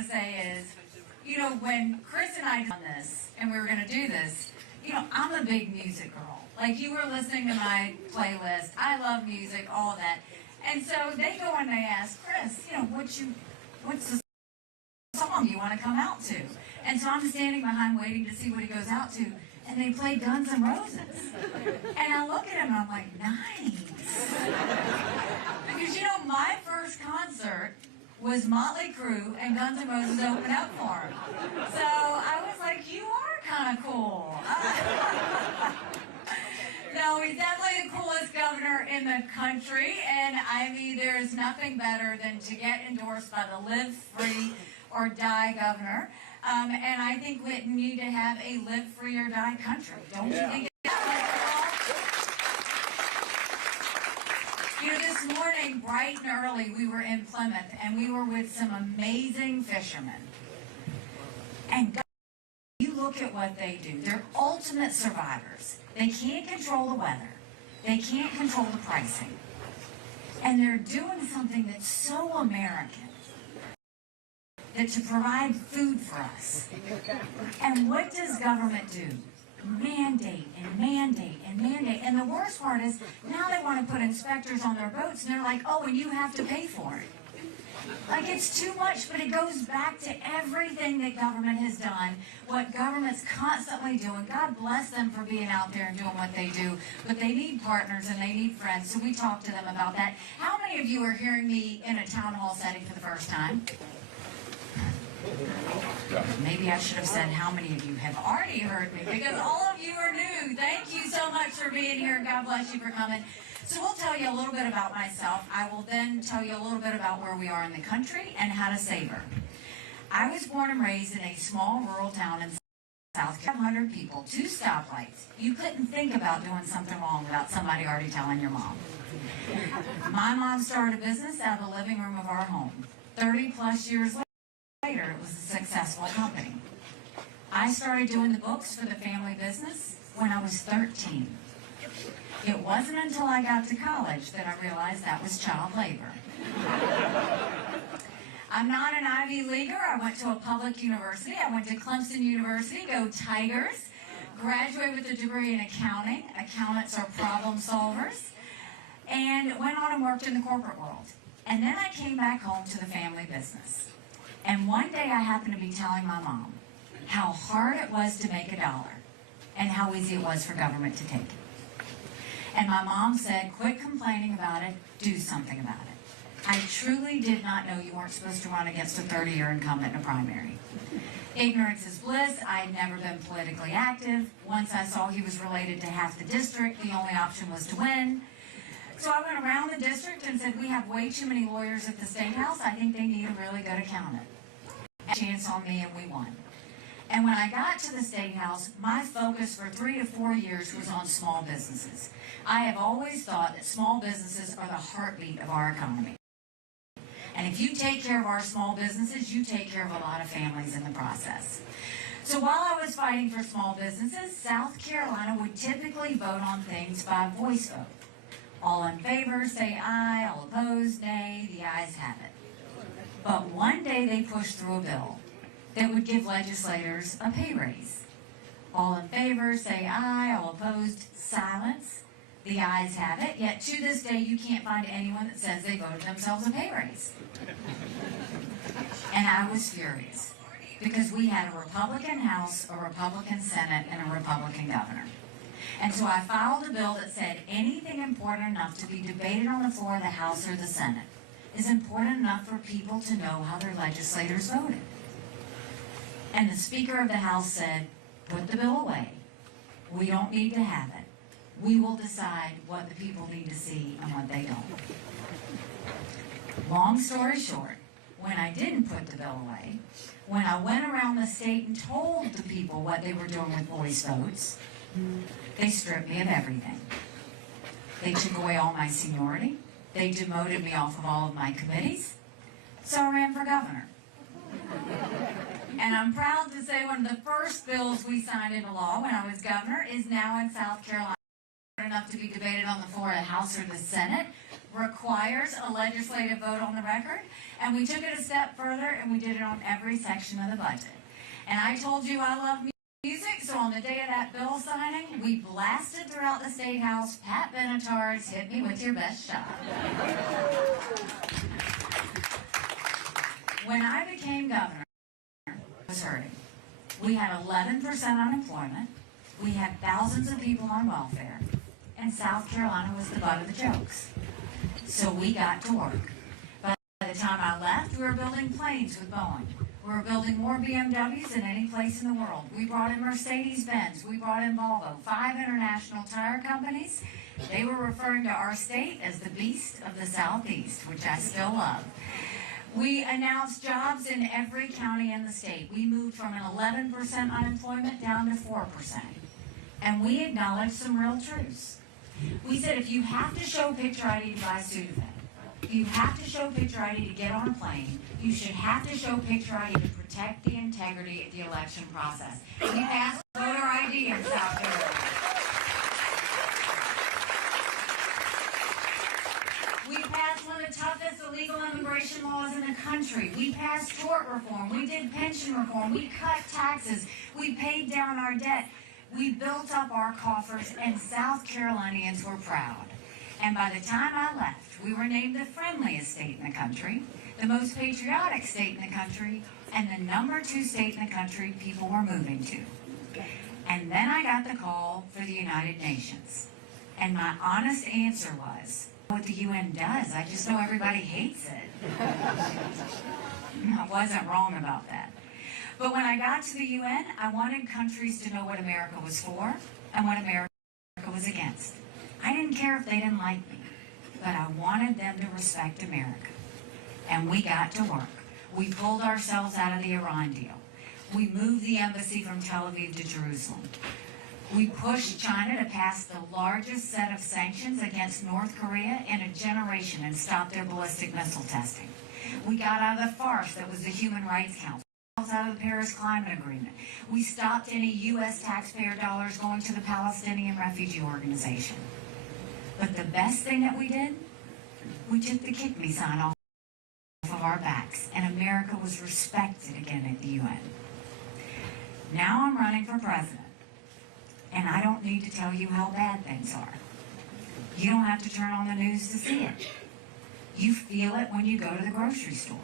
to say is, you know, when Chris and I did this, and we were going to do this, you know, I'm a big music girl. Like, you were listening to my playlist. I love music, all of that. And so they go and they ask Chris, you know, what's the song you want to come out to? And so I'm standing behind waiting to see what he goes out to, and they play Guns N' Roses. And I look at him and I'm like, nice. Because, you know, my first concert was Motley Crue, and Guns N' Roses opened up for him. So I was like, you are kind of cool. No, he's definitely the coolest governor in the country, and I mean, there's nothing better than to get endorsed by the Live Free or Die governor. And I think we need to have a live free or die country. Don't you think it's You know, this morning, bright and early, we were in Plymouth, and we were with some amazing fishermen. And God, you look at what they do. They're ultimate survivors. They can't control the weather. They can't control the pricing. And they're doing something that's so American, that to provide food for us. And what does government do? Mandate and mandate and mandate. And the worst part is, now they want to put inspectors on their boats, and they're like, oh, and you have to pay for it. Like, it's too much, but it goes back to everything that government has done, what government's constantly doing. God bless them for being out there and doing what they do, but they need partners and they need friends, so we talk to them about that. How many of you are hearing me in a town hall setting for the first time? Maybe I should have said how many of you have already heard me, because all of you are new. Thank you so much for being here, and God bless you for coming. So we'll tell you a little bit about myself. I will then tell you a little bit about where we are in the country and how to savor. I was born and raised in a small rural town in South Carolina, 500 people, 2 stoplights. You couldn't think about doing something wrong without somebody already telling your mom. My mom started a business out of the living room of our home. 30 plus years later, it was a successful company. I started doing the books for the family business when I was 13. It wasn't until I got to college that I realized that was child labor. I'm not an Ivy Leaguer. I went to a public university. I went to Kingston University, go Tigers, graduated with a degree in accounting. Accountants are problem solvers. And went on and worked in the corporate world. And then I came back home to the family business. And one day I happened to be telling my mom how hard it was to make $1 and how easy it was for government to take it. And my mom said, quit complaining about it, do something about it. I truly did not know you weren't supposed to run against a 30-year incumbent in a primary. Ignorance is bliss. I had never been politically active. Once I saw he was related to half the district, the only option was to win. So I went around the district and said, we have way too many lawyers at the State House. I think they need a really good accountant. A chance on me, and we won. And when I got to the State House, my focus for 3 to 4 years was on small businesses. I have always thought that small businesses are the heartbeat of our economy. And if you take care of our small businesses, you take care of a lot of families in the process. So while I was fighting for small businesses, South Carolina would typically vote on things by voice vote. All in favor, say aye. All opposed, nay. The ayes have it. But one day they pushed through a bill that would give legislators a pay raise. All in favor, say aye. All opposed, silence. The ayes have it. Yet to this day, you can't find anyone that says they voted themselves a pay raise. And I was furious, because we had a Republican House, a Republican Senate, and a Republican governor. And so I filed a bill that said anything important enough to be debated on the floor of the House or the Senate is important enough for people to know how their legislators voted. And the Speaker of the House said, put the bill away. We don't need to have it. We will decide what the people need to see and what they don't. Long story short, when I didn't put the bill away, when I went around the state and told the people what they were doing with voice votes, they stripped me of everything. They took away all my seniority. They demoted me off of all of my committees. So I ran for governor. And I'm proud to say one of the first bills we signed into law when I was governor is now in South Carolina. enough to be debated on the floor of the House or the Senate requires a legislative vote on the record, and we took it a step further and we did it on every section of the budget. And I told you I love music, so on the day of that bill signing, we blasted throughout the State House Pat Benatar's "Hit Me With Your Best Shot." When I became governor, I was hurting. We had 11% unemployment, we had thousands of people on welfare, and South Carolina was the butt of the jokes. So we got to work. By the time I left, we were building planes with Boeing. We were building more BMWs than any place in the world. We brought in Mercedes-Benz. We brought in Volvo. 5 international tire companies. They were referring to our state as the beast of the Southeast, which I still love. We announced jobs in every county in the state. We moved from an 11% unemployment down to 4%. And we acknowledged some real truths. We said if you have to show picture ID to buy Sudafed, if you have to show picture ID to get on a plane, you should have to show picture ID to protect the integrity of the election process. We passed voter ID in South Carolina. We passed one of the toughest illegal immigration laws in the country. We passed tort reform. We did pension reform. We cut taxes. We paid down our debt. We built up our coffers, and South Carolinians were proud. And by the time I left, we were named the friendliest state in the country, the most patriotic state in the country, and the #2 state in the country people were moving to. And then I got the call for the United Nations. And my honest answer was, what the UN does, I just know everybody hates it. I wasn't wrong about that. But when I got to the UN, I wanted countries to know what America was for and what America was against. I didn't care if they didn't like me, but I wanted them to respect America. And we got to work. We pulled ourselves out of the Iran deal. We moved the embassy from Tel Aviv to Jerusalem. We pushed China to pass the largest set of sanctions against North Korea in a generation and stop their ballistic missile testing. We got out of the farce that was the Human Rights Council, out of the Paris Climate Agreement. We stopped any U.S. taxpayer dollars going to the Palestinian Refugee Organization. But the best thing that we did, we took the kick me sign off of our backs, and America was respected again at the UN. Now I'm running for president. And I don't need to tell you how bad things are. You don't have to turn on the news to see it. You feel it when you go to the grocery store.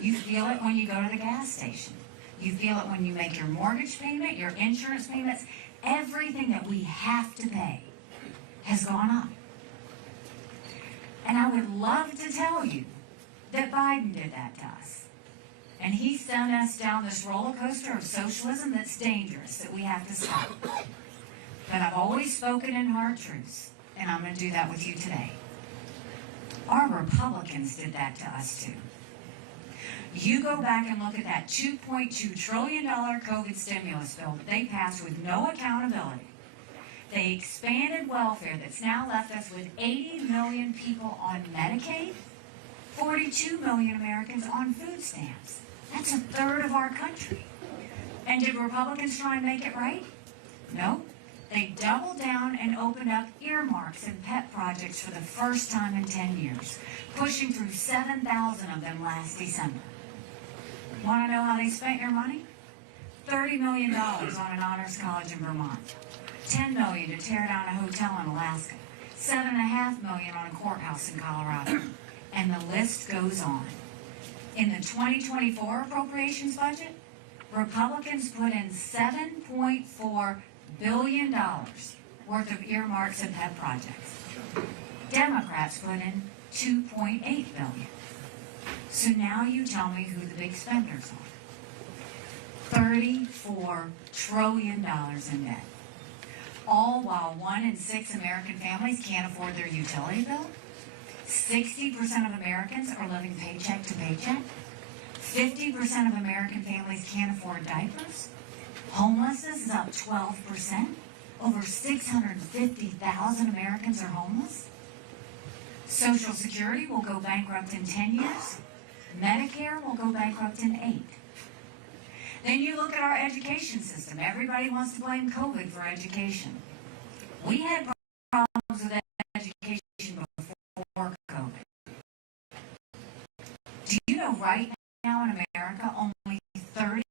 You feel it when you go to the gas station. You feel it when you make your mortgage payment, your insurance payments. Everything that we have to pay has gone up. And I would love to tell you that Biden did that to us. And he sent us down this roller coaster of socialism that's dangerous, that we have to stop. But I've always spoken in hard truths, and I'm going to do that with you today. Our Republicans did that to us too. You go back and look at that $2.2 trillion COVID stimulus bill that they passed with no accountability. They expanded welfare that's now left us with 80 million people on Medicaid, 42 million Americans on food stamps. That's a third of our country. And did Republicans try and make it right? No. They doubled down and opened up earmarks and pet projects for the first time in 10 years, pushing through 7,000 of them last December. Want to know how they spent your money? $30 million on an honors college in Vermont, $10 million to tear down a hotel in Alaska, $7.5 million on a courthouse in Colorado, and the list goes on. In the 2024 appropriations budget, Republicans put in $7.4 billion worth of earmarks and pet projects. Democrats put in $2.8 billion. So now you tell me who the big spenders are. $34 trillion in debt. All while 1 in 6 American families can't afford their utility bill. 60% of Americans are living paycheck to paycheck. 50% of American families can't afford diapers. Homelessness is up 12%. Over 650,000 Americans are homeless. Social Security will go bankrupt in 10 years. Medicare will go bankrupt in 8. Then you look at our education system. Everybody wants to blame COVID for education. We had problems right now in America, only 31%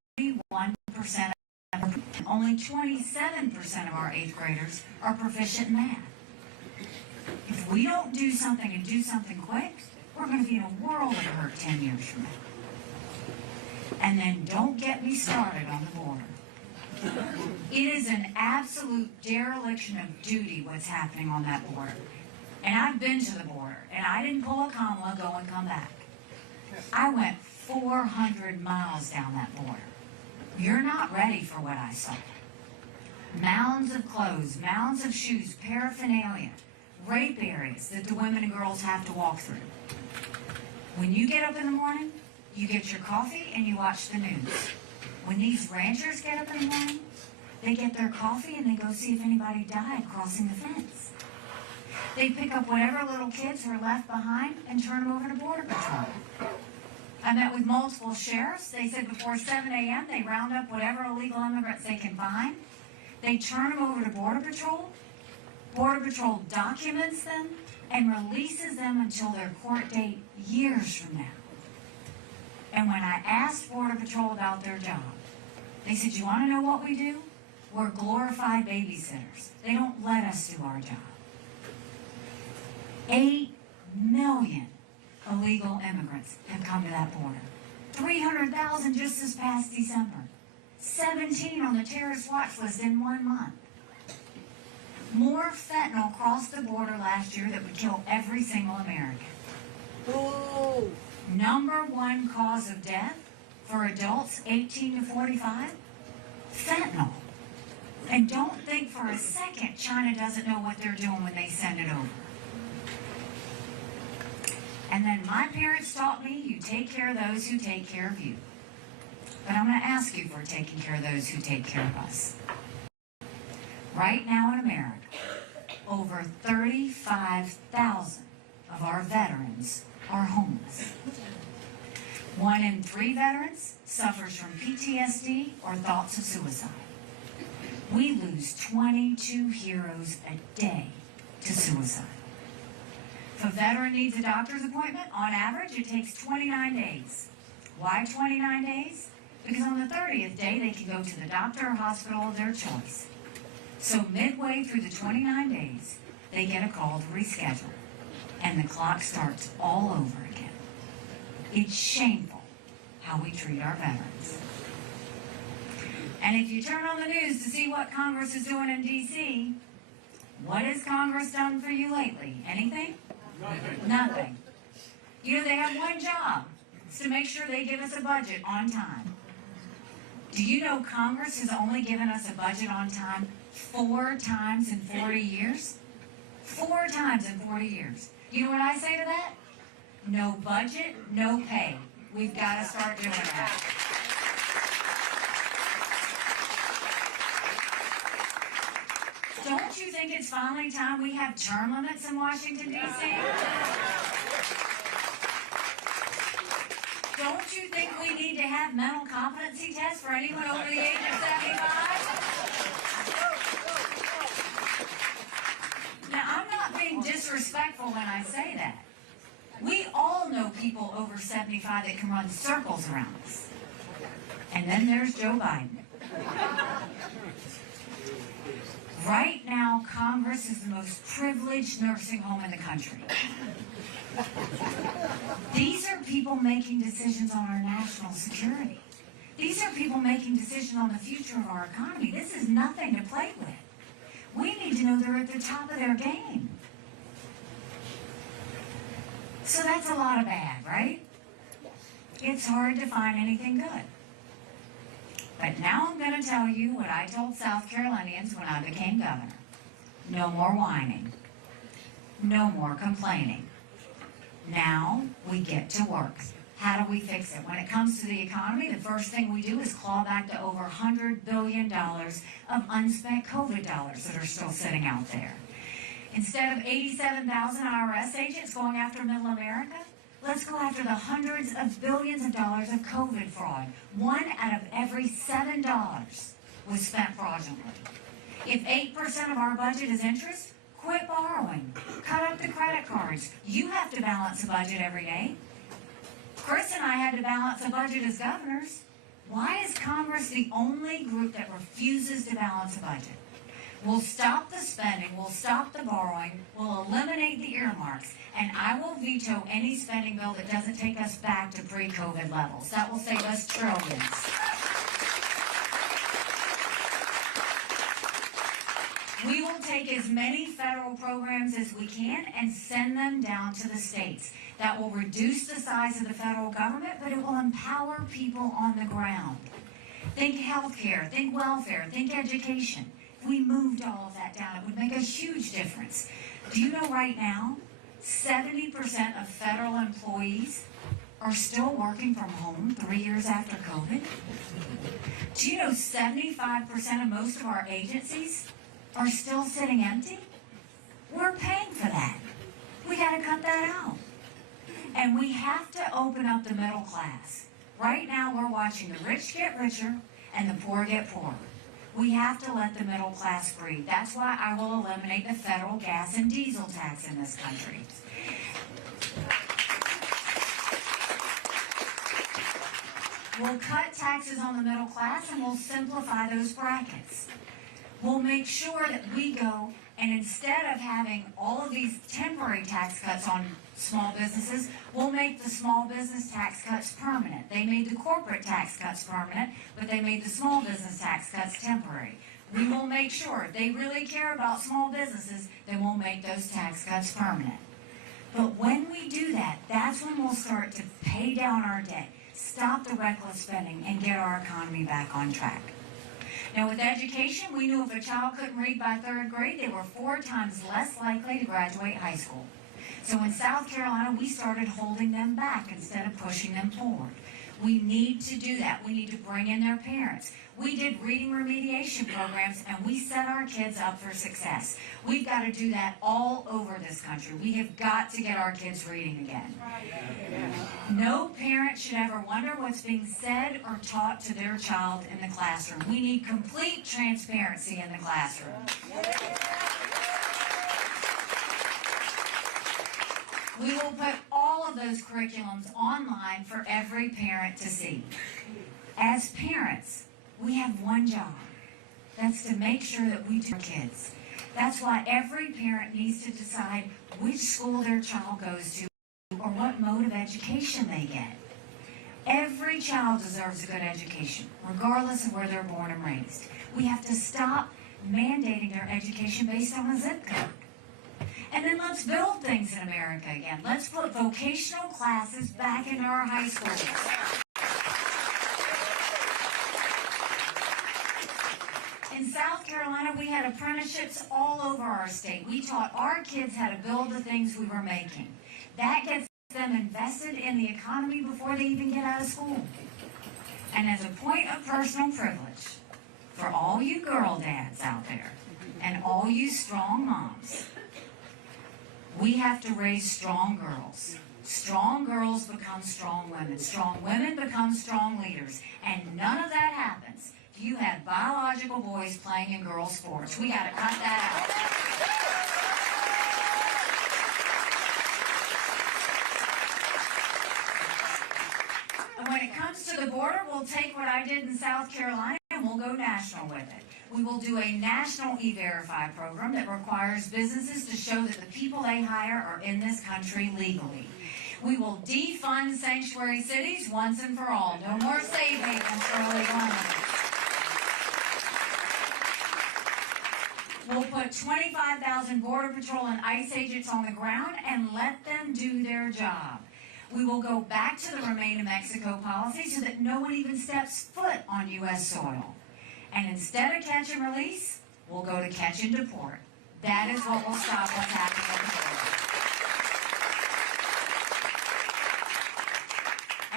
only 27% of our 8th graders are proficient in math. If we don't do something and do something quick, we're going to be in a world of hurt 10 years from now. And then don't get me started on the border. It is an absolute dereliction of duty what's happening on that border. And I've been to the border, and I didn't pull a Kamala, go and come back. I went 400 miles down that border. You're not ready for what I saw. Mounds of clothes, mounds of shoes, paraphernalia, rape areas that the women and girls have to walk through. When you get up in the morning, you get your coffee and you watch the news. When these ranchers get up in the morning, they get their coffee and they go see if anybody died crossing the fence. They pick up whatever little kids were left behind and turn them over to Border Patrol. I met with multiple sheriffs. They said before 7 a.m. they round up whatever illegal immigrants they can find. They turn them over to Border Patrol. Border Patrol documents them and releases them until their court date years from now. And when I asked Border Patrol about their job, they said, you want to know what we do? We're glorified babysitters. They don't let us do our job. 8 million illegal immigrants have come to that border. 300,000 just this past December. 17 on the terrorist watch list in 1 month. More fentanyl crossed the border last year that would kill every single American. Ooh. Number 1 cause of death for adults 18 to 45? Fentanyl. And don't think for a second China doesn't know what they're doing when they send it over. And then my parents taught me, you take care of those who take care of you. But I'm going to ask you for taking care of those who take care of us. Right now in America, over 35,000 of our veterans are homeless. 1 in 3 veterans suffers from PTSD or thoughts of suicide. We lose 22 heroes a day to suicide. If a veteran needs a doctor's appointment, on average, it takes 29 days. Why 29 days? Because on the 30th day, they can go to the doctor or hospital of their choice. So midway through the 29 days, they get a call to reschedule, and the clock starts all over again. It's shameful how we treat our veterans. And if you turn on the news to see what Congress is doing in D.C., what has Congress done for you lately? Anything? Nothing. You know, they have one job. It's to make sure they give us a budget on time. Do you know Congress has only given us a budget on time 4 times in 40 years? 4 times in 40 years. You know what I say to that? No budget, no pay. We've got to start doing that. Don't you think it's finally time we have term limits in Washington, D.C.? Don't you think we need to have mental competency tests for anyone over the age of 75? Now, I'm not being disrespectful when I say that. We all know people over 75 that can run circles around us. And then there's Joe Biden. Right now, Congress is the most privileged nursing home in the country. These are people making decisions on our national security. These are people making decisions on the future of our economy. This is nothing to play with. We need to know they're at the top of their game. So that's a lot of bad, right? It's hard to find anything good. But now I'm going to tell you what I told South Carolinians when I became governor. No more whining. No more complaining. Now we get to work. How do we fix it? When it comes to the economy, the first thing we do is claw back to over $100 billion of unspent COVID dollars that are still sitting out there. Instead of 87,000 IRS agents going after middle America, let's go after the hundreds of billions of dollars of COVID fraud. 1 out of every $7 was spent fraudulently. If 8% of our budget is interest, quit borrowing. Cut up the credit cards. You have to balance the budget every day. Chris and I had to balance a budget as governors. Why is Congress the only group that refuses to balance a budget? We'll stop the spending, we'll stop the borrowing, we'll eliminate the earmarks, and I will veto any spending bill that doesn't take us back to pre-COVID levels. That will save us trillions. We will take as many federal programs as we can and send them down to the states. That will reduce the size of the federal government, but it will empower people on the ground. Think healthcare, think welfare, think education. If we moved all of that down, it would make a huge difference. Do you know right now, 70% of federal employees are still working from home 3 years after COVID? Do you know 75% of most of our agencies are still sitting empty? We're paying for that. We got to cut that out. And we have to open up the middle class. Right now, we're watching the rich get richer and the poor get poorer. We have to let the middle class breathe. That's why I will eliminate the federal gas and diesel tax in this country. We'll cut taxes on the middle class and we'll simplify those brackets. We'll make sure that we go and instead of having all of these temporary tax cuts on small businesses, we'll make the small business tax cuts permanent. They made the corporate tax cuts permanent, but they made the small business tax cuts temporary. We will make sure if they really care about small businesses, then we'll make those tax cuts permanent. But when we do that, that's when we'll start to pay down our debt, stop the reckless spending, and get our economy back on track. Now with education, we knew if a child couldn't read by 3rd grade, they were 4 times less likely to graduate high school. So in South Carolina, we started holding them back instead of pushing them forward. We need to do that. We need to bring in their parents. We did reading remediation programs, and we set our kids up for success. We've got to do that all over this country. We have got to get our kids reading again. No parent should ever wonder what's being said or taught to their child in the classroom. We need complete transparency in the classroom. We will put all of those curriculums online for every parent to see. As parents, we have one job. That's to make sure that we do our kids. That's why every parent needs to decide which school their child goes to or what mode of education they get. Every child deserves a good education, regardless of where they're born and raised. We have to stop mandating their education based on a zip code. And then let's build things in America again. Let's put vocational classes back into our high schools. In South Carolina, we had apprenticeships all over our state. We taught our kids how to build the things we were making. That gets them invested in the economy before they even get out of school. And as a point of personal privilege, for all you girl dads out there, and all you strong moms, we have to raise strong girls. Strong girls become strong women. Strong women become strong leaders. And none of that happens if you have biological boys playing in girls' sports. We got to cut that out. And when it comes to the border, we'll take what I did in South Carolina and we'll go national with it. We will do a national E-Verify program that requires businesses to show that the people they hire are in this country legally. We will defund sanctuary cities once and for all. No more safe havens for illegal immigrants. We'll put 25,000 Border Patrol and ICE agents on the ground and let them do their job. We will go back to the Remain in Mexico policy so that no one even steps foot on U.S. soil. And instead of catch and release, we'll go to catch and deport. That is what will stop what's happening at the border.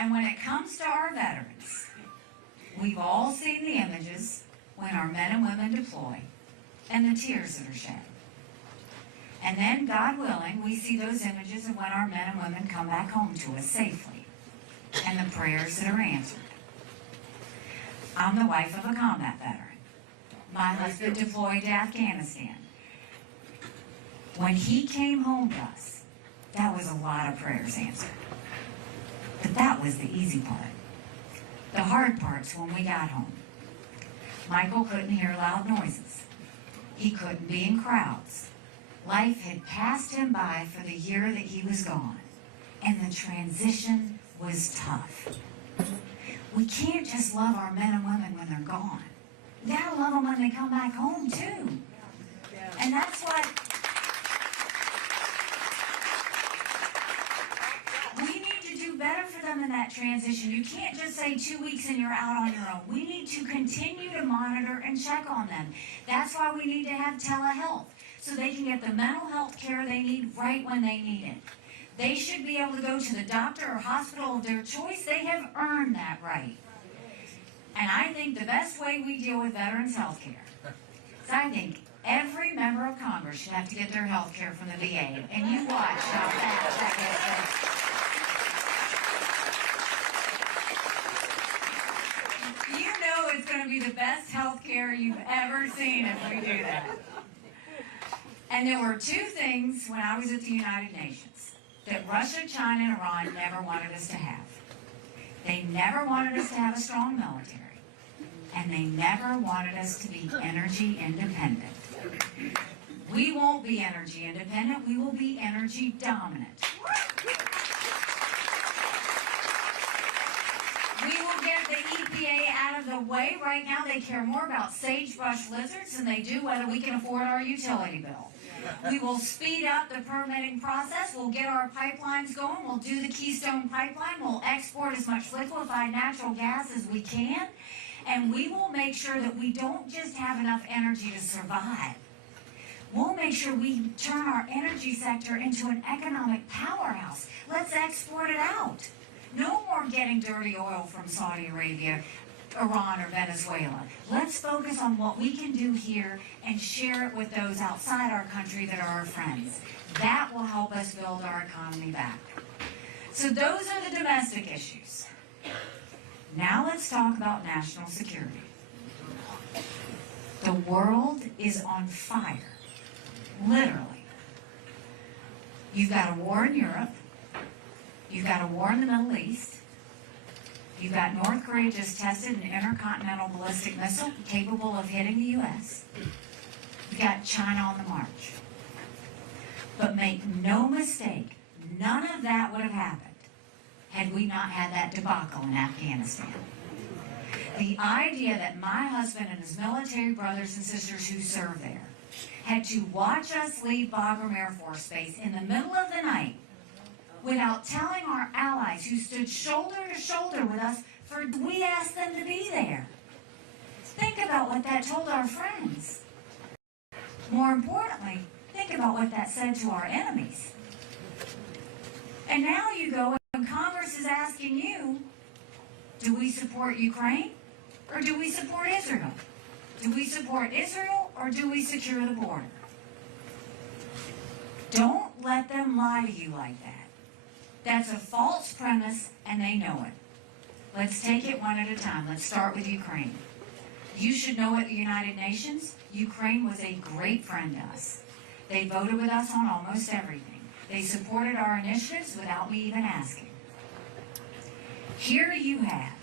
And when it comes to our veterans, we've all seen the images when our men and women deploy and the tears that are shed. And then, God willing, we see those images of when our men and women come back home to us safely and the prayers that are answered. I'm the wife of a combat veteran. My husband deployed to Afghanistan. When he came home to us, that was a lot of prayers answered. But that was the easy part. The hard part's when we got home. Michael couldn't hear loud noises. He couldn't be in crowds. Life had passed him by for the year that he was gone, and the transition was tough. We can't just love our men and women when they're gone. We gotta love them when they come back home too. And that's what we need to do better for them in that transition. You can't just say 2 weeks and you're out on your own. We need to continue to monitor and check on them. That's why we need to have telehealth, so they can get the mental health care they need right when they need it. They should be able to go to the doctor or hospital of their choice. They have earned that right. And I think the best way we deal with veterans' health care is I think every member of Congress should have to get their health care from the VA. And you watch how fast that gets done. You know it's going to be the best health care you've ever seen if we do that. And there were two things when I was at the United Nations that Russia, China, and Iran never wanted us to have. They never wanted us to have a strong military. And they never wanted us to be energy independent. We won't be energy independent. We will be energy dominant. We will get the EPA out of the way. Right now, they care more about sagebrush lizards than they do whether we can afford our utility bill. We will speed up the permitting process. We'll get our pipelines going. We'll do the Keystone pipeline. We'll export as much liquefied natural gas as we can. And we will make sure that we don't just have enough energy to survive. We'll make sure we turn our energy sector into an economic powerhouse. Let's export it out. No more getting dirty oil from Saudi Arabia, Iran, or Venezuela. Let's focus on what we can do here and share it with those outside our country that are our friends. That will help us build our economy back. So those are the domestic issues. Now let's talk about national security. The world is on fire, literally. You've got a war in Europe. You've got a war in the Middle East. You've got North Korea just tested an intercontinental ballistic missile capable of hitting the U.S. You've got China on the march. But make no mistake, none of that would have happened had we not had that debacle in Afghanistan. The idea that my husband and his military brothers and sisters who serve there had to watch us leave Bagram Air Force Base in the middle of the night without telling our allies who stood shoulder to shoulder with us for we asked them to be there. Think about what that told our friends. More importantly, think about what that said to our enemies. And now you go and Congress is asking you, do we support Ukraine or do we support Israel? Do we support Israel or do we secure the border? Don't let them lie to you like that. That's a false premise and they know it. Let's take it one at a time. Let's start with Ukraine. You should know at the United Nations, Ukraine was a great friend to us. They voted with us on almost everything. They supported our initiatives without me even asking. Here you have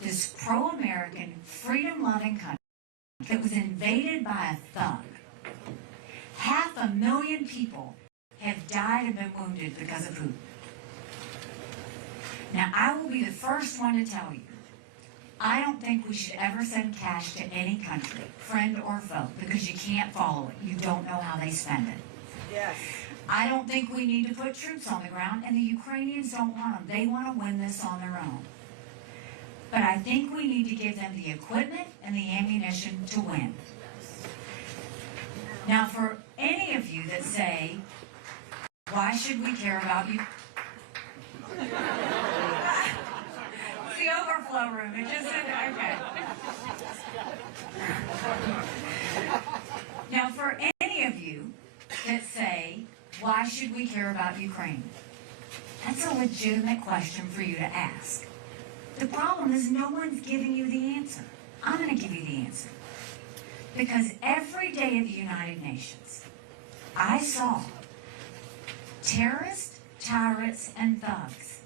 this pro-American, freedom-loving country that was invaded by a thug. 500,000 people have died and been wounded because of Putin. Now, I will be the first one to tell you, I don't think we should ever send cash to any country, friend or foe, because you can't follow it. You don't know how they spend it. Yes. I don't think we need to put troops on the ground, and the Ukrainians don't want them. They want to win this on their own. But I think we need to give them the equipment and the ammunition to win. Now, for any of you that say, why should we care about you? It's the overflow room. It just said, okay. Now, for any of you that say, why should we care about Ukraine? That's a legitimate question for you to ask. The problem is no one's giving you the answer. I'm going to give you the answer. Because every day at the United Nations, I saw terrorists, tyrants, and thugs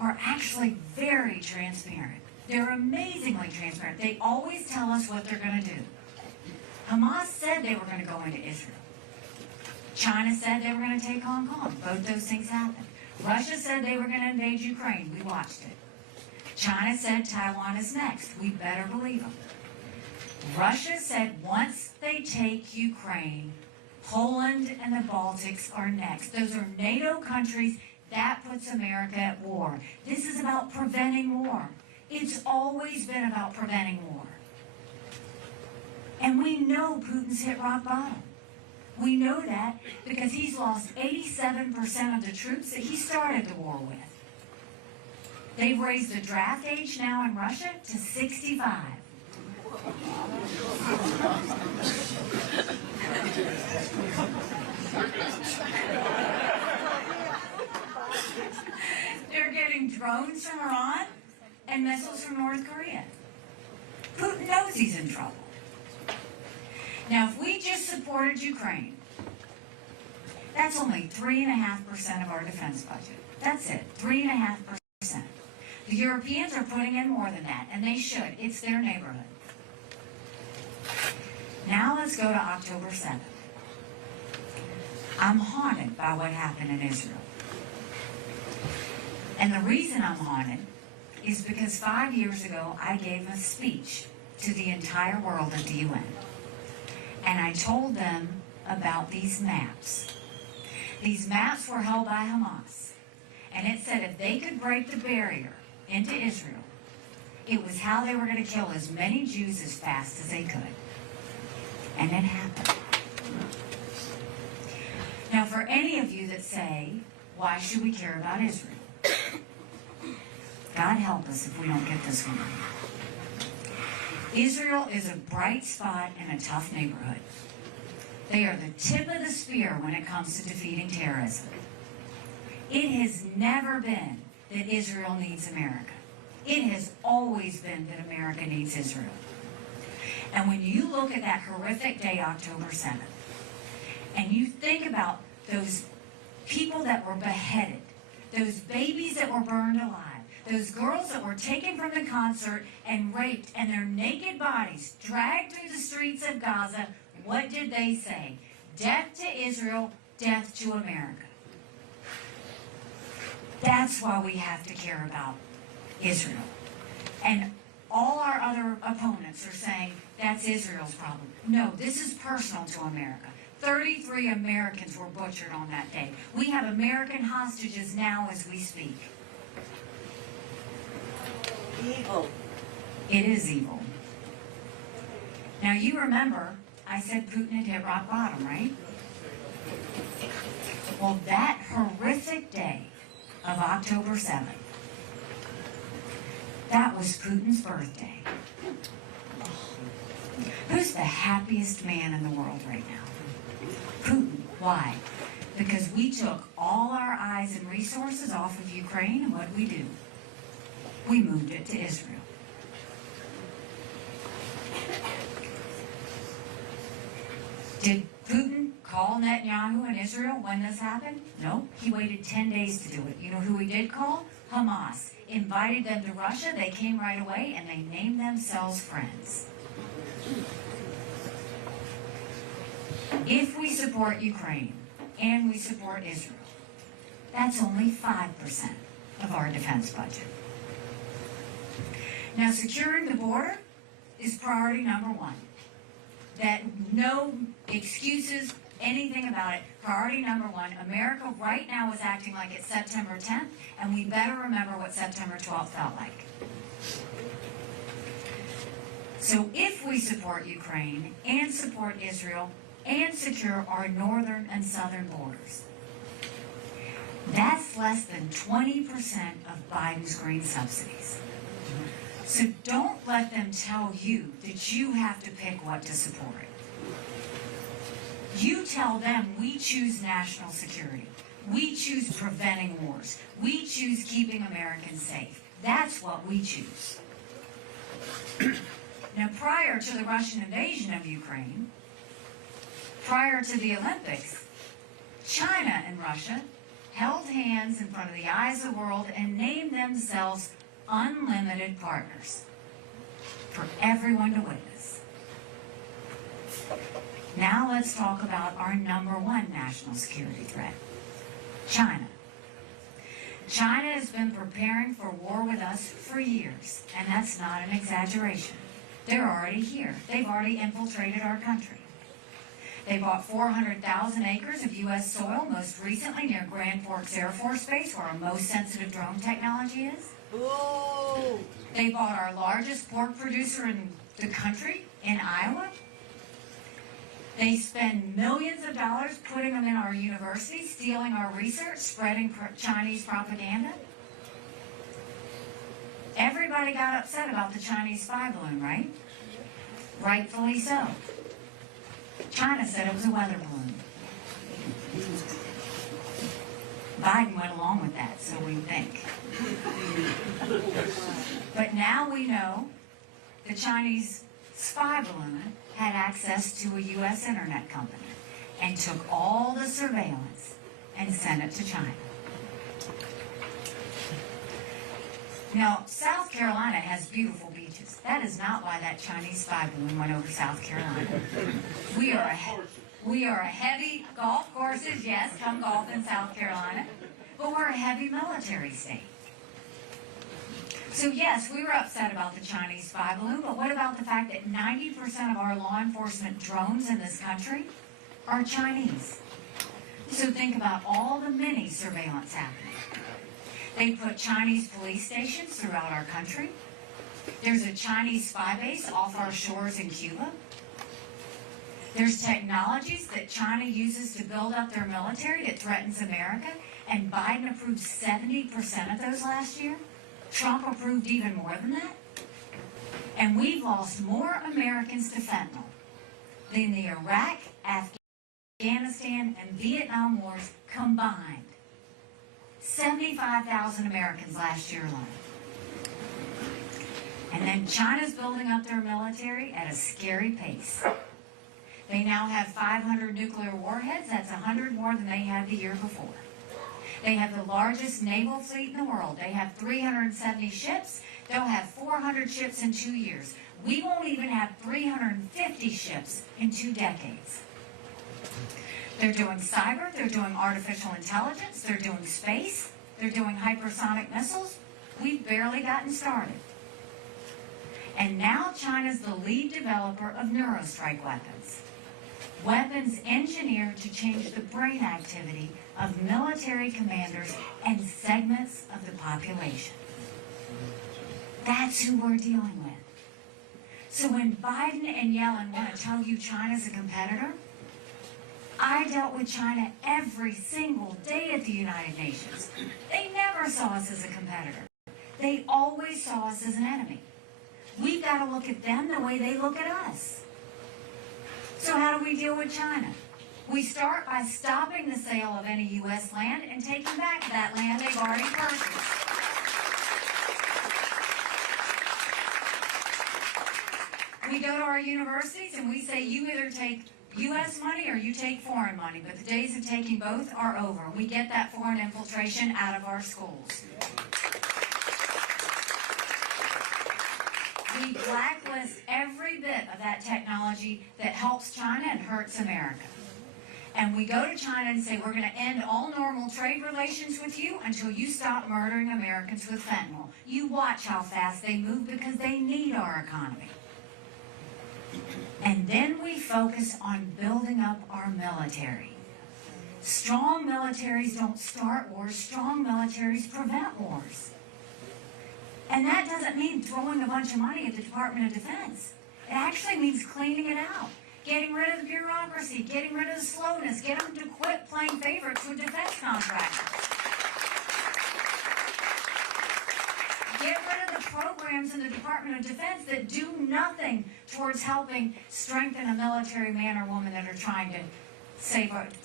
are actually very transparent. They're amazingly transparent. They always tell us what they're going to do. Hamas said they were going to go into Israel. China said they were going to take Hong Kong. Both those things happened. Russia said they were going to invade Ukraine. We watched it. China said Taiwan is next. We better believe them. Russia said once they take Ukraine, Poland and the Baltics are next. Those are NATO countries. That puts America at war. This is about preventing war. It's always been about preventing war. And we know Putin's hit rock bottom. We know that because he's lost 87% of the troops that he started the war with. They've raised the draft age now in Russia to 65. They're getting drones from Iran and missiles from North Korea. Putin knows he's in trouble. Now, if we just supported Ukraine, that's only 3.5% of our defense budget. That's it, 3.5%. The Europeans are putting in more than that, and they should. It's their neighborhood. Now let's go to October 7th. I'm haunted by what happened in Israel. And the reason I'm haunted is because 5 years ago, I gave a speech to the entire world at the UN. And I told them about these maps. These maps were held by Hamas. And it said if they could break the barrier into Israel, it was how they were going to kill as many Jews as fast as they could. And it happened. Now, for any of you that say, why should we care about Israel? God help us if we don't get this one right. Israel is a bright spot in a tough neighborhood. They are the tip of the spear when it comes to defeating terrorism. It has never been that Israel needs America. It has always been that America needs Israel. And when you look at that horrific day, October 7th, and you think about those people that were beheaded, those babies that were burned alive, those girls that were taken from the concert and raped, and their naked bodies dragged through the streets of Gaza, what did they say? Death to Israel, death to America. That's why we have to care about Israel. And all our other opponents are saying that's Israel's problem. No, this is personal to America. 33 Americans were butchered on that day. We have American hostages now as we speak. Evil. It is evil. Now you remember, I said Putin had hit rock bottom, right? Well, that horrific day of October 7th, that was Putin's birthday. Who's the happiest man in the world right now? Putin. Why? Because we took all our eyes and resources off of Ukraine, and what did we do? We moved it to Israel. Did Putin call Netanyahu in Israel when this happened? No, he waited 10 days to do it. You know who he did call? Hamas. Invited them to Russia, they came right away, and they named themselves friends. If we support Ukraine and we support Israel, that's only 5% of our defense budget. Now, securing the border is priority number one. That no excuses, anything about it. Priority number one. America right now is acting like it's September 10th, and we better remember what September 12th felt like. So if we support Ukraine and support Israel and secure our northern and southern borders, that's less than 20% of Biden's green subsidies. So don't let them tell you that you have to pick what to support. You tell them we choose national security. We choose preventing wars. We choose keeping Americans safe. That's what we choose. Now, prior to the Russian invasion of Ukraine, prior to the Olympics, China and Russia held hands in front of the eyes of the world and named themselves unlimited partners for everyone to witness. Now let's talk about our number one national security threat, China. China has been preparing for war with us for years, and that's not an exaggeration. They're already here. They've already infiltrated our country. They bought 400,000 acres of U.S. soil, most recently near Grand Forks Air Force Base, where our most sensitive drone technology is. Ooh. They bought our largest pork producer in the country, in Iowa. They spend millions of dollars putting them in our universities, stealing our research, spreading Chinese propaganda. Everybody got upset about the Chinese spy balloon, right? Rightfully so. China said it was a weather balloon. Biden went along with that, so we think. But now we know the Chinese spy balloon had access to a U.S. internet company and took all the surveillance and sent it to China. Now, South Carolina has beautiful beaches. That is not why that Chinese spy balloon went over South Carolina. We are a heavy golf courses, yes, come golf in South Carolina, but we're a heavy military state. So yes, we were upset about the Chinese spy balloon, but what about the fact that 90% of our law enforcement drones in this country are Chinese? So think about all the mini surveillance happening. They put Chinese police stations throughout our country. There's a Chinese spy base off our shores in Cuba. There's technologies that China uses to build up their military that threatens America, and Biden approved 70% of those last year. Trump approved even more than that. And we've lost more Americans to fentanyl than the Iraq, Afghanistan, and Vietnam wars combined. 75,000 Americans last year alone. And then China's building up their military at a scary pace. They now have 500 nuclear warheads. That's 100 more than they had the year before. They have the largest naval fleet in the world. They have 370 ships. They'll have 400 ships in 2 years. We won't even have 350 ships in 2 decades. They're doing cyber, they're doing artificial intelligence, they're doing space, they're doing hypersonic missiles. We've barely gotten started. And now China's the lead developer of neurostrike weapons. Weapons engineered to change the brain activity of military commanders and segments of the population. That's who we're dealing with. So when Biden and Yellen want to tell you China's a competitor, I dealt with China every single day at the United Nations. They never saw us as a competitor. They always saw us as an enemy. We've got to look at them the way they look at us. So how do we deal with China? We start by stopping the sale of any U.S. land and taking back that land they've already purchased. We go to our universities and we say, you either take U.S. money or you take foreign money, but the days of taking both are over. We get that foreign infiltration out of our schools. We blacklist every bit of that technology that helps China and hurts America. And we go to China and say, we're going to end all normal trade relations with you until you stop murdering Americans with fentanyl. You watch how fast they move because they need our economy. And then we focus on building up our military. Strong militaries don't start wars. Strong militaries prevent wars. And that doesn't mean throwing a bunch of money at the Department of Defense. It actually means cleaning it out, getting rid of the bureaucracy, getting rid of the slowness, get them to quit playing favorites with defense contractors. Get rid of the programs in the Department of Defense that do nothing towards helping strengthen a military man or woman that are trying to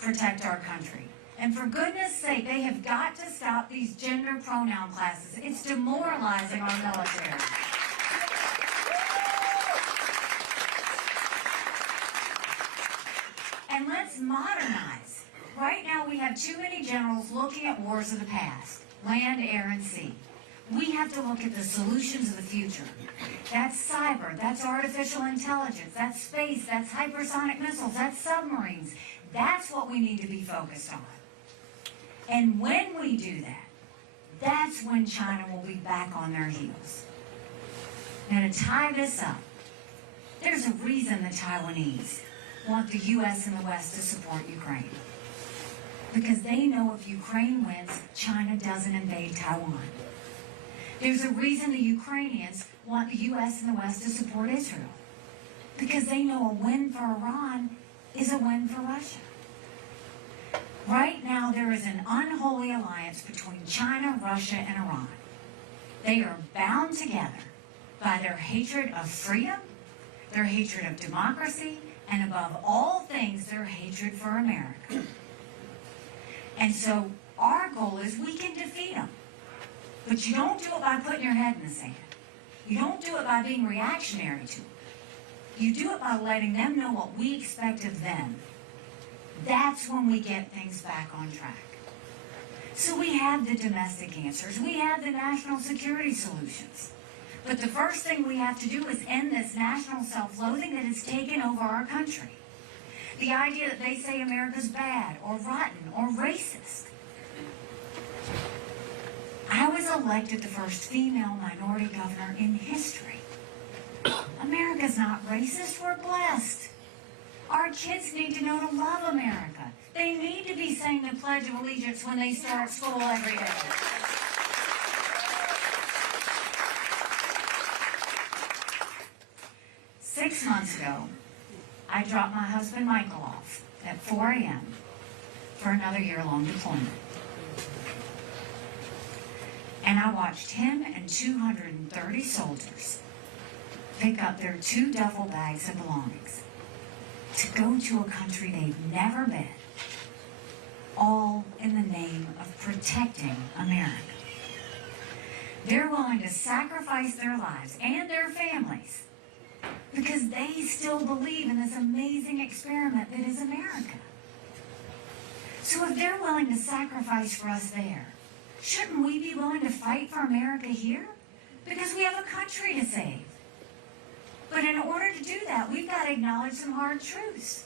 protect our country. And for goodness sake, they have got to stop these gender pronoun classes. It's demoralizing our military. And let's modernize. Right now we have too many generals looking at wars of the past, land, air, and sea. We have to look at the solutions of the future. That's cyber, that's artificial intelligence, that's space, that's hypersonic missiles, that's submarines. That's what we need to be focused on. And when we do that, that's when China will be back on their heels. Now to tie this up, there's a reason the Taiwanese want the U.S. and the West to support Ukraine. Because they know if Ukraine wins, China doesn't invade Taiwan. There's a reason the Ukrainians want the U.S. and the West to support Israel. Because they know a win for Iran is a win for Russia. Right now, there is an unholy alliance between China, Russia, and Iran. They are bound together by their hatred of freedom, their hatred of democracy, and above all things, their hatred for America. And so our goal is we can defeat them. But you don't do it by putting your head in the sand. You don't do it by being reactionary to them. You do it by letting them know what we expect of them. That's when we get things back on track. So we have the domestic answers. We have the national security solutions. But the first thing we have to do is end this national self-loathing that has taken over our country. The idea that they say America's bad or rotten or racist. I was elected the first female minority governor in history. America's not racist, we're blessed. Our kids need to know to love America. They need to be saying the Pledge of Allegiance when they start school every day. Six months ago, I dropped my husband Michael off at 4 a.m. for another year-long deployment. And I watched him and 230 soldiers pick up their 2 duffel bags of belongings to go to a country they've never been, all in the name of protecting America. They're willing to sacrifice their lives and their families because they still believe in this amazing experiment that is America. So if they're willing to sacrifice for us there, shouldn't we be willing to fight for America here? Because we have a country to save. But in order to do that, we've got to acknowledge some hard truths.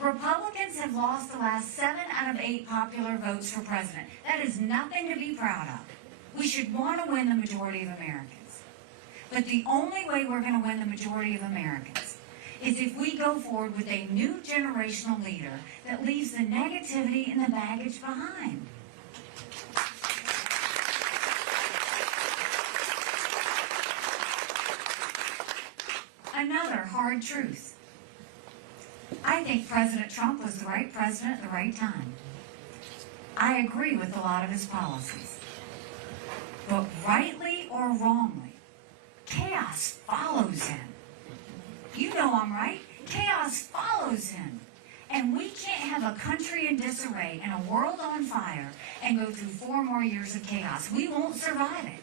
Republicans have lost the last 7 out of 8 popular votes for president. That is nothing to be proud of. We should want to win the majority of Americans. But the only way we're going to win the majority of Americans is if we go forward with a new generational leader that leaves the negativity and the baggage behind. Another hard truth. I think President Trump was the right president at the right time. I agree with a lot of his policies. But rightly or wrongly, chaos follows him. You know I'm right. Chaos follows him. And we can't have a country in disarray and a world on fire and go through 4 more years of chaos. We won't survive it.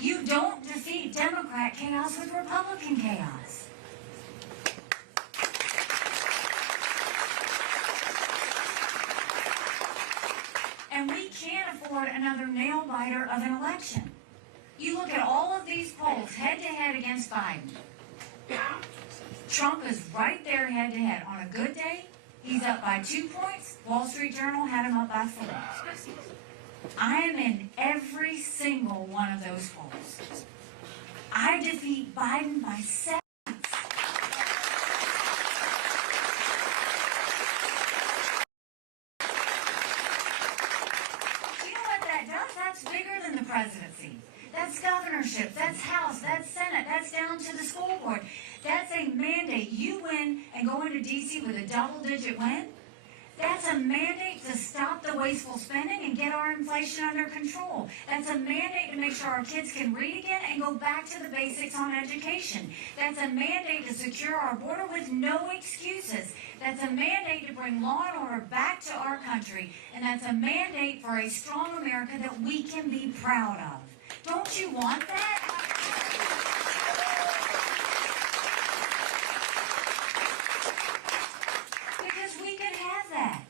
You don't defeat Democrat chaos with Republican chaos. And we can't afford another nail-biter of an election. You look at all of these polls head-to-head against Biden. Trump is right there head-to-head. On a good day, he's up by 2 points. Wall Street Journal had him up by 4. I am in every single one of those polls. I defeat Biden by 7. You know what that does? That's bigger than the presidency. That's governorship, that's House, that's Senate, that's down to the school board. That's a mandate. You win and go into D.C. with a double-digit win. That's a mandate to stop the wasteful spending and get our inflation under control. That's a mandate to make sure our kids can read again and go back to the basics on education. That's a mandate to secure our border with no excuses. That's a mandate to bring law and order back to our country. And that's a mandate for a strong America that we can be proud of. Don't you want that? Because we could have that.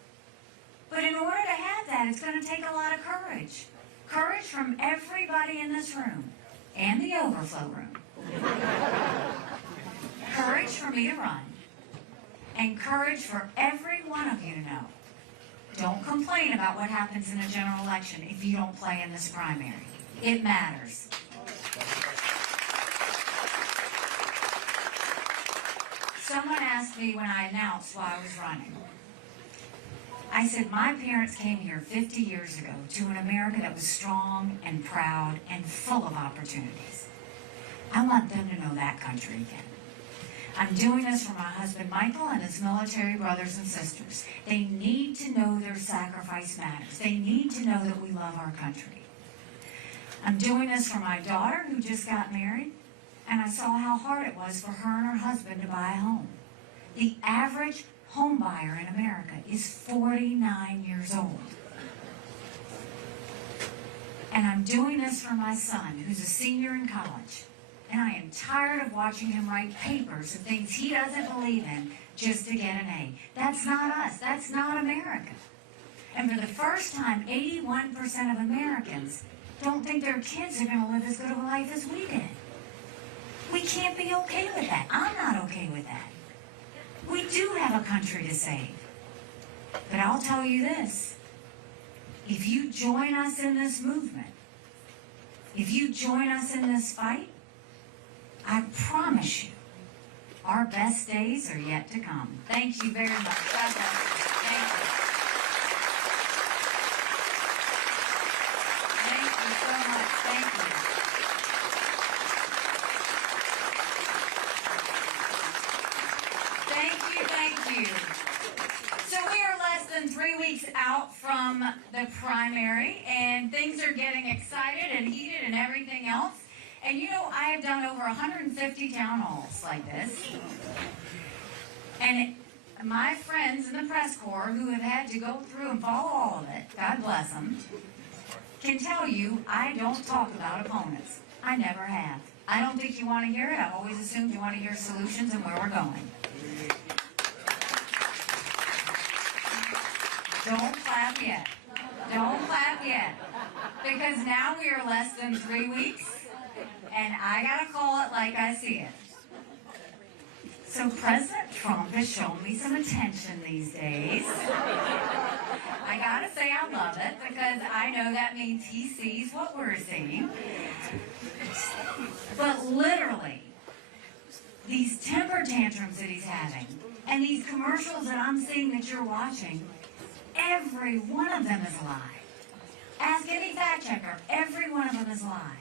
But in it's going to take a lot of courage. Courage from everybody in this room and the overflow room. Courage for me to run. And courage for every one of you to know. Don't complain about what happens in a general election if you don't play in this primary. It matters. Someone asked me when I announced why I was running. I said, my parents came here 50 years ago to an America that was strong and proud and full of opportunities. I want them to know that country again. I'm doing this for my husband Michael and his military brothers and sisters. They need to know their sacrifice matters. They need to know that we love our country. I'm doing this for my daughter who just got married, and I saw how hard it was for her and her husband to buy a home. The average home buyer in America is 49 years old. And I'm doing this for my son, who's a senior in college. And I am tired of watching him write papers of things he doesn't believe in just to get an A. That's not us. That's not America. And for the first time, 81% of Americans don't think their kids are going to live as good of a life as we did. We can't be okay with that. I'm not okay with that. We do have a country to save. But I'll tell you this. If you join us in this movement, if you join us in this fight, I promise you, our best days are yet to come. Thank you very much. God bless you. Thank you. Thank you so much. Thank you. Thank you. So we are less than 3 weeks out from the primary, and things are getting excited and heated and everything else. And you know, I have done over 150 town halls like this. And my friends in the press corps who have had to go through and follow all of it, God bless them, can tell you I don't talk about opponents. I never have. I don't think you want to hear it. I've always assumed you want to hear solutions and where we're going. Don't clap yet. Don't clap yet. Because now we are less than 3 weeks. And I gotta call it like I see it. So President Trump has shown me some attention these days. I gotta say I love it because I know that means he sees what we're seeing. But literally, these temper tantrums that he's having and these commercials that I'm seeing that you're watching, every one of them is a lie. Ask any fact checker, every one of them is a lie.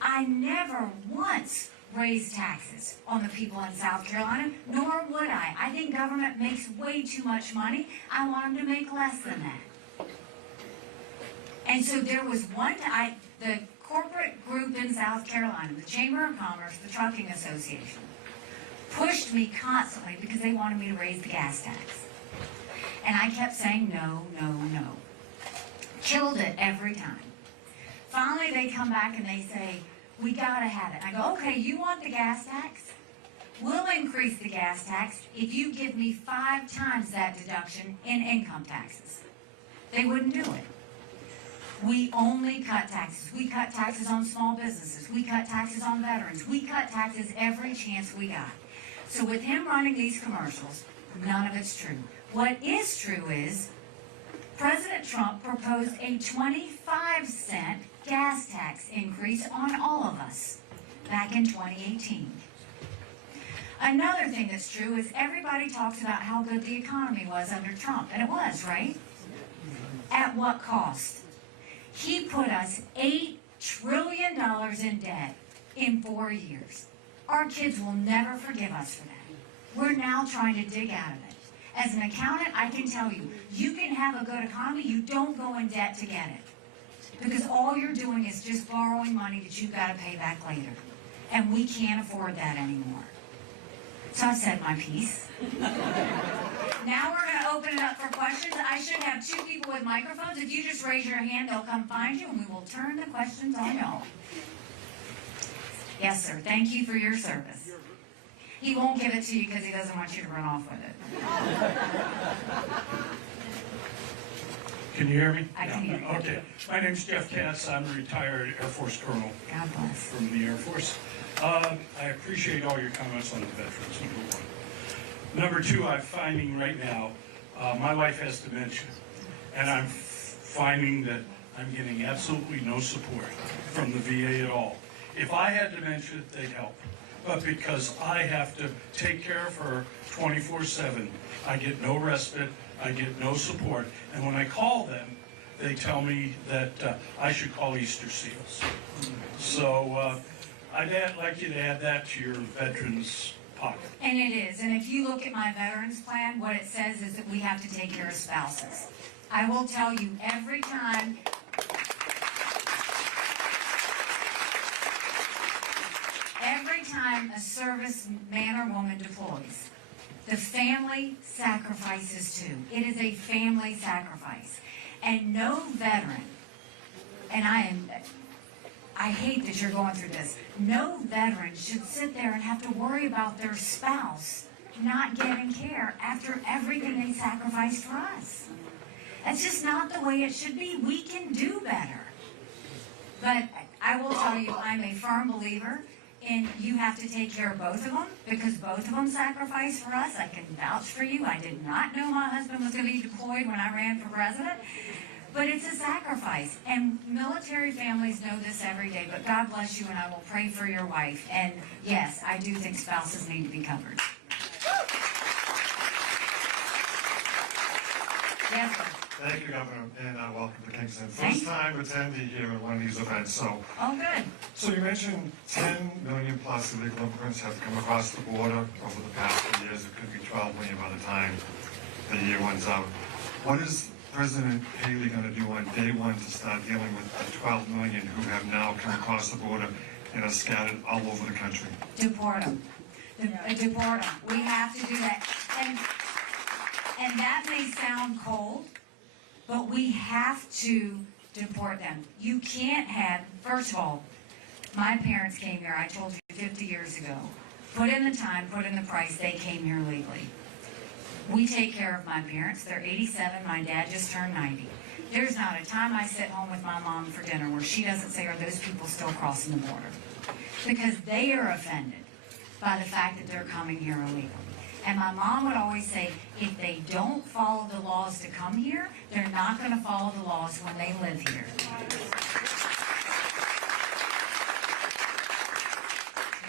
I never once raised taxes on the people in South Carolina, nor would I. I think government makes way too much money. I want them to make less than that. And so there was the corporate group in South Carolina, the Chamber of Commerce, the Trucking Association, pushed me constantly because they wanted me to raise the gas tax. And I kept saying no, no, no. Killed it every time. Finally, they come back and they say, we gotta have it. I go, okay, you want the gas tax? We'll increase the gas tax if you give me 5 times that deduction in income taxes. They wouldn't do it. We only cut taxes. We cut taxes on small businesses. We cut taxes on veterans. We cut taxes every chance we got. So with him running these commercials, none of it's true. What is true is President Trump proposed a 25-cent gas tax increase on all of us back in 2018. Another thing that's true is everybody talks about how good the economy was under Trump, and it was, right? At what cost? He put us $8 trillion in debt in 4 years. Our kids will never forgive us for that. We're now trying to dig out of it. As an accountant, I can tell you, you can have a good economy, you don't go in debt to get it. Because all you're doing is just borrowing money that you've got to pay back later. And we can't afford that anymore. So I've said my piece. Now we're going to open it up for questions. I should have 2 people with microphones. If you just raise your hand, they'll come find you, and we will turn the questions on y'all. Yes, sir. Thank you for your service. He won't give it to you because he doesn't want you to run off with it. Can you hear me? I can hear you. Okay. My name's Jeff Katz. I'm a retired Air Force colonel God bless. from the Air Force. I appreciate all your comments on the veterans, number one. Number two, I'm finding right now, my wife has dementia, and I'm finding that I'm getting absolutely no support from the VA at all. If I had dementia, they'd help. But because I have to take care of her 24/7, I get no respite, I get no support. And when I call them, they tell me that I should call Easter Seals. So I'd like you to add that to your veterans pocket. And it is. And if you look at my veterans plan, what it says is that we have to take care of spouses. I will tell you, every time a service man or woman deploys, the family sacrifices too. It is a family sacrifice. And no veteran, and I hate that you're going through this, no veteran should sit there and have to worry about their spouse not getting care after everything they sacrificed for us. That's just not the way it should be. We can do better. But I will tell you, I'm a firm believer in you have to take care of both of them because both of them sacrificed for us. I can vouch for you. I did not know my husband was going to be deployed when I ran for president. But it's a sacrifice. And military families know this every day. But God bless you, and I will pray for your wife. And yes, I do think spouses need to be covered. Yes, sir. Thank you, Governor, and welcome to Kingston. Thank First time attendee here at one of these events. Oh, good. So you mentioned 10 million plus illegal immigrants have come across the border over the past few years. It could be 12 million by the time the year runs out. What is President Haley going to do on day one to start dealing with the 12 million who have now come across the border and are scattered all over the country? Deport them. Deport them. We have to do that. And that may sound cold, but we have to deport them. You can't have, first of all, my parents came here, I told you 50 years ago. Put in the time, put in the price, they came here legally. We take care of my parents. They're 87, my dad just turned 90. There's not a time I sit home with my mom for dinner where she doesn't say, are those people still crossing the border? Because they are offended by the fact that they're coming here illegally. And my mom would always say, if they don't follow the laws to come here, they're not going to follow the laws when they live here.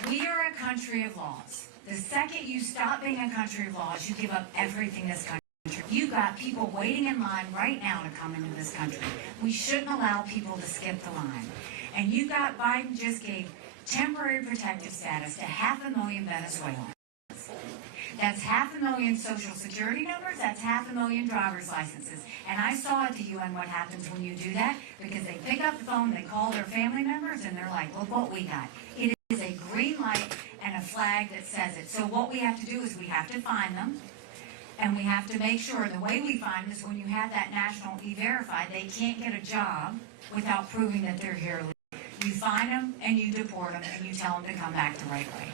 We are a country of laws. The second you stop being a country of laws, you give up everything this country. You got people waiting in line right now to come into this country. We shouldn't allow people to skip the line. And you got Biden just gave temporary protective status to 500,000 Venezuelans. That's 500,000 social security numbers, that's 500,000 driver's licenses. And I saw at the UN what happens when you do that, because they pick up the phone, they call their family members, and they're like, look what we got. It is a green light and a flag that says it. So what we have to do is we have to find them, and we have to make sure the way we find them is when you have that national E-Verify, they can't get a job without proving that they're here legally. You find them, and you deport them, and you tell them to come back the right way.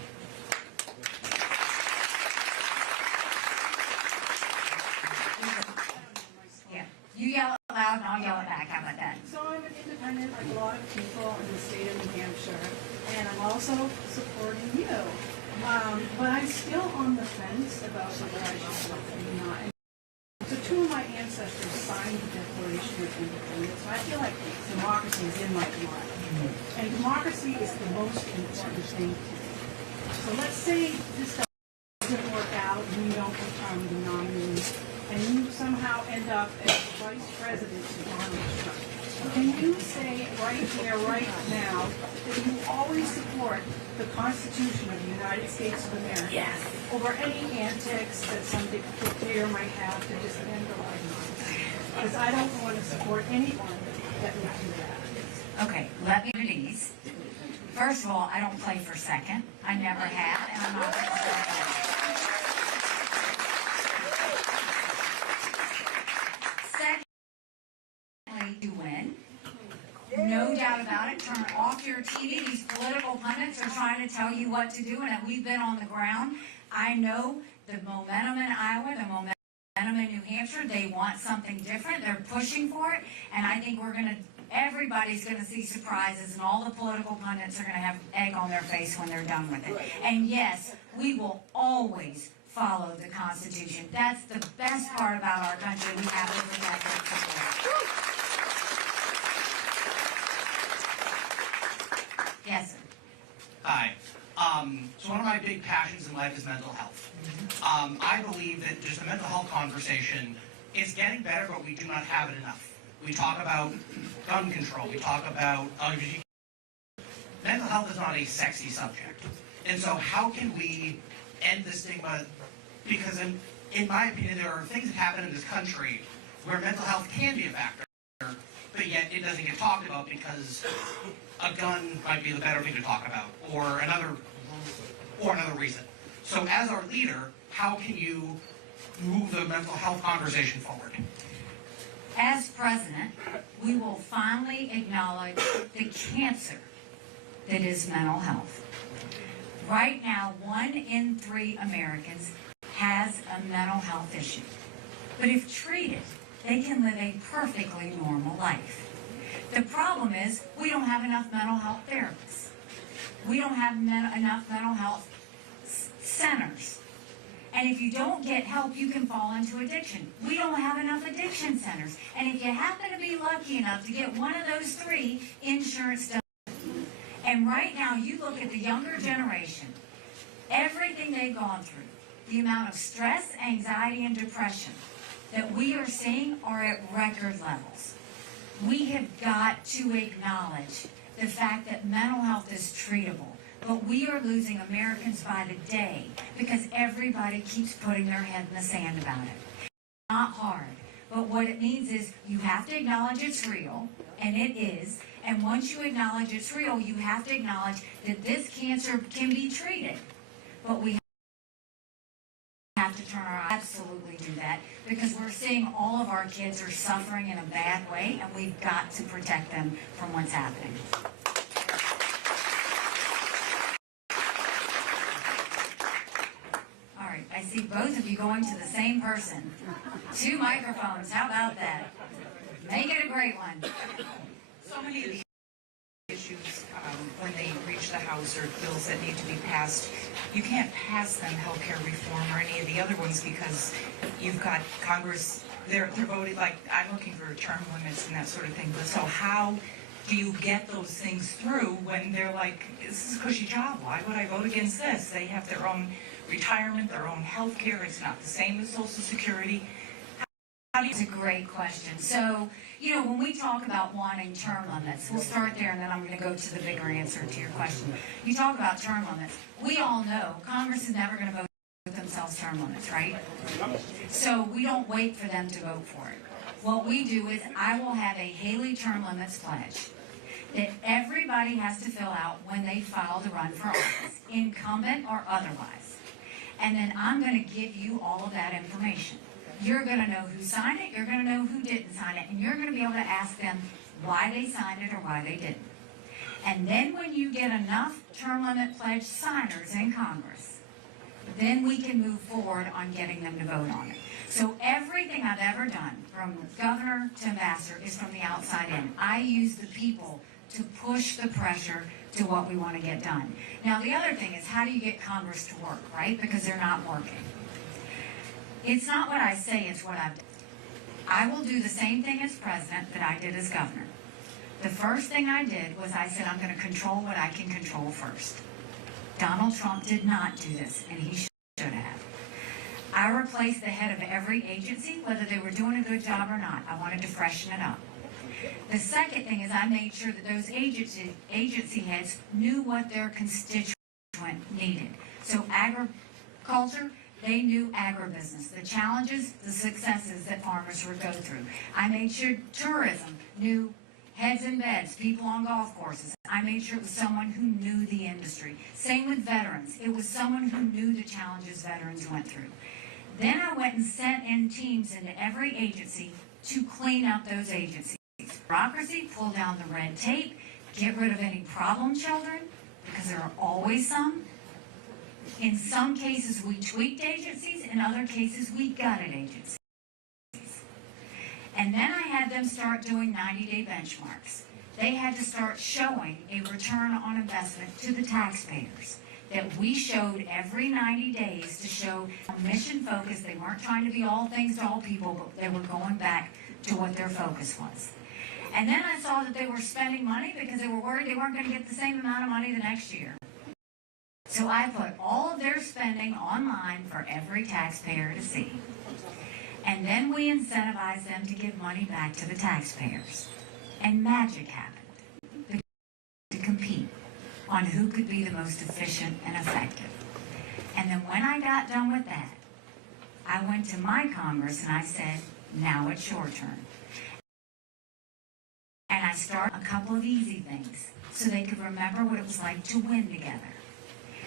You yell it loud and I'll yell it back. How about that? So I'm an independent like a lot of people in the state of New Hampshire, and I'm also supporting you. But I'm still on the fence about whether I should vote or not. So two of my ancestors signed the Declaration of Independence, so I feel like democracy is in my blood. And democracy is the most important thing to me. So let's say this doesn't work out and you don't become the nominee, and you somehow end up as vice president to Donald Trump. Can you say right here, right now, that you always support the Constitution of the United States of America over any antics that some dictator might have to just end the line? Because I don't want to support anyone that would do that. Okay, let me do these. First of all, I don't play for second. I never have, and I'm not going to start. To win. No doubt about it. Turn off your TV. These political pundits are trying to tell you what to do, and we've been on the ground. I know the momentum in Iowa, the momentum in New Hampshire. They want something different. They're pushing for it. And I think everybody's going to see surprises, and all the political pundits are going to have egg on their face when they're done with it. And yes, we will always follow the Constitution. That's the best part about our country. We have to protect it. Yes, sir. Hi. So one of my big passions in life is mental health. I believe that just the mental health conversation is getting better, but we do not have it enough. We talk about gun control. We talk about LGBT. Mental health is not a sexy subject. And so how can we end the stigma? Because in my opinion, there are things that happen in this country where mental health can be a factor, but yet it doesn't get talked about because a gun might be the better thing to talk about, or another reason. So as our leader, how can you move the mental health conversation forward? As president, we will finally acknowledge the cancer that is mental health. Right now, 1 in 3 Americans has a mental health issue. But if treated, they can live a perfectly normal life. The problem is we don't have enough mental health therapists. We don't have enough mental health centers. And if you don't get help, you can fall into addiction. We don't have enough addiction centers. And if you happen to be lucky enough to get one of those 3, insurance doesn't. And right now, you look at the younger generation, everything they've gone through, the amount of stress, anxiety, and depression that we are seeing are at record levels. We have got to acknowledge the fact that mental health is treatable. But we are losing Americans by the day because everybody keeps putting their head in the sand about it. It's not hard, but what it means is you have to acknowledge it's real, and it is. And once you acknowledge it's real, you have to acknowledge that this cancer can be treated. But we have to turn our eyes, absolutely do that, because we're seeing all of our kids are suffering in a bad way, and we've got to protect them from what's happening. I see both of you going to the same person. 2 microphones, how about that? Make it a great one. So many of the issues, when they reach the House, or bills that need to be passed, you can't pass them healthcare reform or any of the other ones because you've got Congress, they're voting, like, I'm looking for term limits and that sort of thing. So how do you get those things through when they're like, this is a cushy job, why would I vote against this? They have their own retirement, their own health care, it's not the same as Social Security. It's a great question. So, when we talk about wanting term limits, we'll start there and then I'm going to go to the bigger answer to your question. You talk about term limits. We all know Congress is never going to vote themselves term limits, right? So we don't wait for them to vote for it. What we do is I will have a Haley term limits pledge that everybody has to fill out when they file to run for office, incumbent or otherwise. And then I'm going to give you all of that information. You're going to know who signed it, you're going to know who didn't sign it, and you're going to be able to ask them why they signed it or why they didn't. And then when you get enough term limit pledge signers in Congress, then we can move forward on getting them to vote on it. So everything I've ever done, from governor to ambassador, is from the outside in. I use the people to push the pressure to what we want to get done. Now, the other thing is, how do you get Congress to work, right? Because they're not working. It's not what I say, it's what I've done. I will do the same thing as president that I did as governor. The first thing I did was I said, I'm going to control what I can control first. Donald Trump did not do this, and he should have. I replaced the head of every agency, whether they were doing a good job or not. I wanted to freshen it up. The second thing is I made sure that those agency heads knew what their constituent needed. So agriculture, they knew agribusiness, the challenges, the successes that farmers would go through. I made sure tourism knew heads and beds, people on golf courses. I made sure it was someone who knew the industry. Same with veterans. It was someone who knew the challenges veterans went through. Then I went and sent in teams into every agency to clean up those agencies. Bureaucracy, pull down the red tape, get rid of any problem children, because there are always some. In some cases, we tweaked agencies. In other cases, we gutted agencies. And then I had them start doing 90-day benchmarks. They had to start showing a return on investment to the taxpayers that we showed every 90 days to show mission focus. They weren't trying to be all things to all people, but they were going back to what their focus was. And then I saw that they were spending money because they were worried they weren't going to get the same amount of money the next year. So I put all of their spending online for every taxpayer to see. And then we incentivized them to give money back to the taxpayers. And magic happened. To compete on who could be the most efficient and effective. And then when I got done with that, I went to my Congress and I said, now it's your turn. And I started a couple of easy things so they could remember what it was like to win together.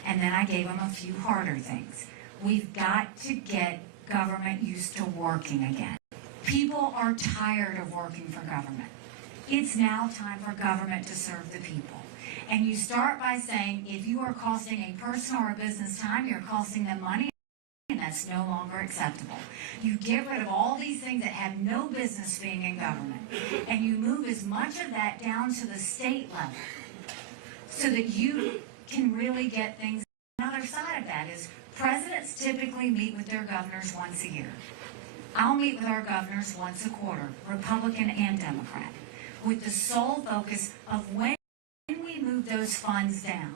And then I gave them a few harder things. We've got to get government used to working again. People are tired of working for government. It's now time for government to serve the people. And you start by saying, if you are costing a person or a business time, you're costing them money, and that's no longer acceptable. You get rid of all these things that have no business being in government, and you move as much of that down to the state level so that you can really get things. Another side of that is presidents typically meet with their governors once a year. I'll meet with our governors once a quarter, Republican and Democrat, with the sole focus of when we move those funds down,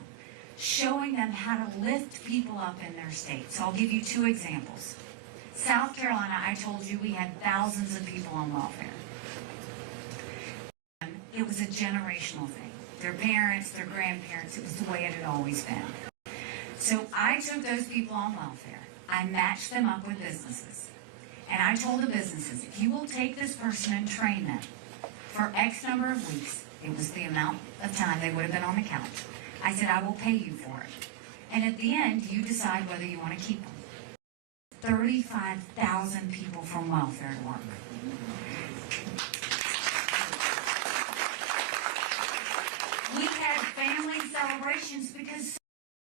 showing them how to lift people up in their state. So I'll give you two examples. South Carolina, I told you we had thousands of people on welfare. It was a generational thing. Their parents, their grandparents, it was the way it had always been. So I took those people on welfare. I matched them up with businesses. And I told the businesses, if you will take this person and train them for X number of weeks, it was the amount of time they would have been on the couch. I said, I will pay you for it. And at the end, you decide whether you want to keep them. 35,000 people from welfare to work. We had family celebrations because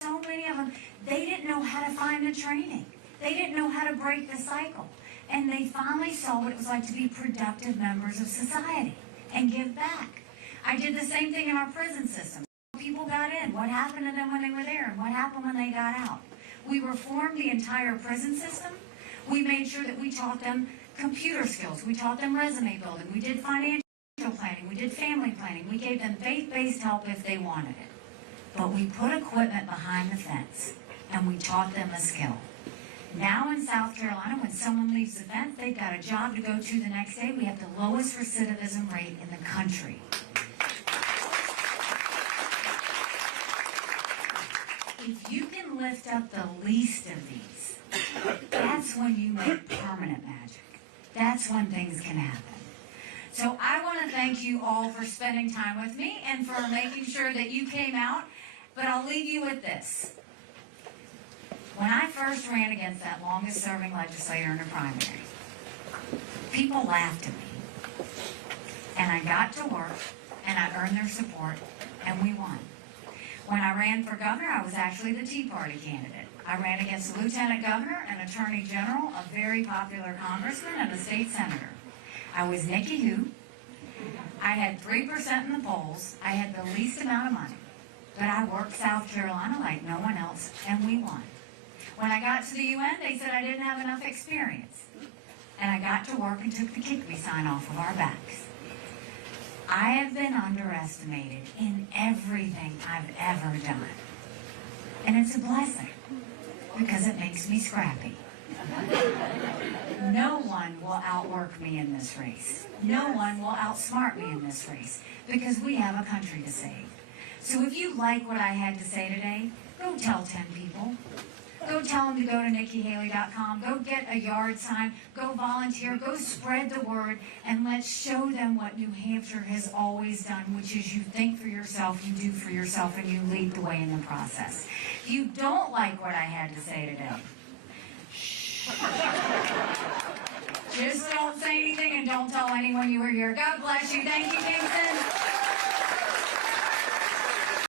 so many of them, they didn't know how to find the training. They didn't know how to break the cycle. And they finally saw what it was like to be productive members of society and give back. I did the same thing in our prison system. People got in. What happened to them when they were there? And what happened when they got out? We reformed the entire prison system. We made sure that we taught them computer skills. We taught them resume building. We did financial planning. We did family planning. We gave them faith-based help if they wanted it. But we put equipment behind the fence, and we taught them a skill. Now in South Carolina, when someone leaves the fence, they've got a job to go to the next day. We have the lowest recidivism rate in the country. If you can lift up the least of these, that's when you make permanent magic. That's when things can happen. So I want to thank you all for spending time with me and for making sure that you came out. But I'll leave you with this. When I first ran against that longest serving legislator in the primary, people laughed at me. And I got to work, and I earned their support, and we won. When I ran for governor, I was actually the Tea Party candidate. I ran against a lieutenant governor, an attorney general, a very popular congressman, and a state senator. I was Nikki Who. I had 3% in the polls. I had the least amount of money. But I worked South Carolina like no one else, and we won. When I got to the UN, they said I didn't have enough experience. And I got to work and took the kick me sign off of our backs. I have been underestimated in everything I've ever done. And it's a blessing, because it makes me scrappy. No one will outwork me in this race. No one will outsmart me in this race, because we have a country to save. So if you like what I had to say today, go tell 10 people. Go tell them to go to NikkiHaley.com. Go get a yard sign. Go volunteer. Go spread the word. And let's show them what New Hampshire has always done, which is you think for yourself, you do for yourself, and you lead the way in the process. If you don't like what I had to say today, shh. Just don't say anything and don't tell anyone you were here. God bless you. Thank you, Kingston.